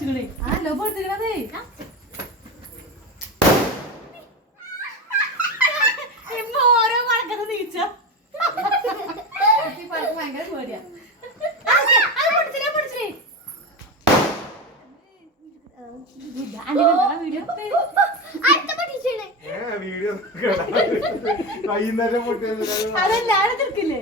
കാണിച്ചിക്കണേ ആ ലവ് ഇമ്മ ഓരോ നീച്ച. ഭയങ്കര പേടിയാ. വീഡിയോ? അതല്ല ആരെ തീർക്കില്ലേ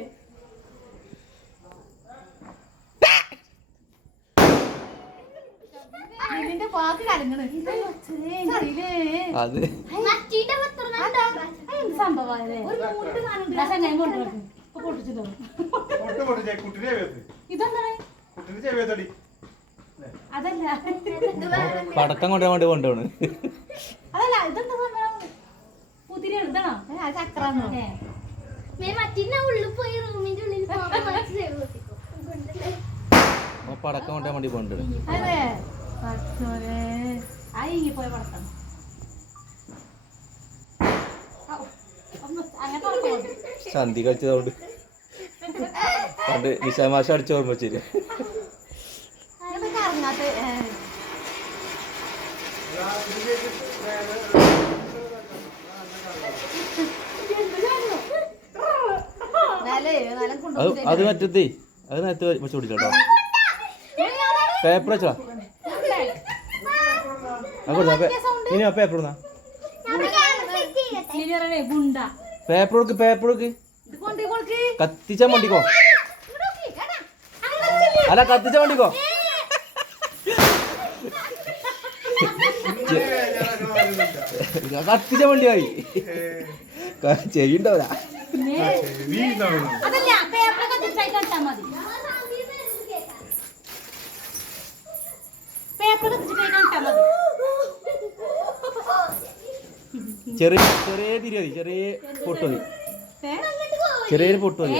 പടക്കം വേണ്ടി കൊണ്ടുപോണ് അതല്ല ഇതെന്താ സംഭവം? ചക്രാന്നോ പടക്കം കൊണ്ടുപോകാൻ വേണ്ടി കൊണ്ടുപോണ് അതെ പടച്ചോനെ ആയി പോയി? സന്ധി കളിച്ചതുകൊണ്ട് പണ്ട് നിശാമാഷ അടിച്ച ഓർമ്മ വെച്ചില്ലേ അത് മറ്റേ അത് നേരത്തെ വെച്ച് പിടിച്ചോട്ടോ പേപ്പർ വെച്ചാ? ഇനി പേപ്പർ പേപ്പർ കൊടുക്ക് പേപ്പർ കൊടുക്ക്. കൊടുക്ക്. കത്തിച്ച വണ്ടിക്കോ അല്ല കത്തിച്ച വണ്ടിക്കോ കത്തിച്ച വണ്ടിയായി ചെയ്യുണ്ടാവില്ല പിന്നെ ചെറിയ ചെറിയ തിരി മതി ചെറിയ പൊട്ട് മതി? ചെറിയൊരു പൊട്ട് മതി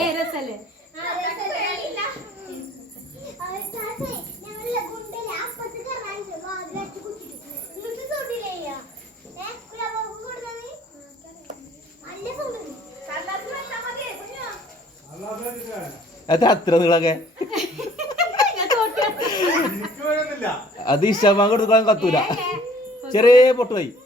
അത് അത്ര നിങ്ങളൊക്കെ അത് ഇഷ്ടമാൻ കൊടുക്കാൻ കത്തൂല. ചെറിയ പൊട്ട് മതി ആ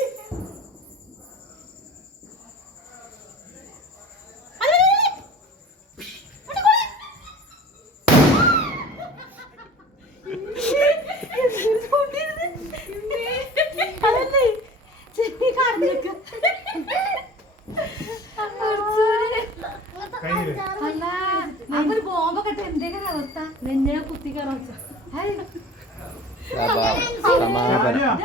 നെഞ്ഞെ കുത്തി സമാ- സമാപനം?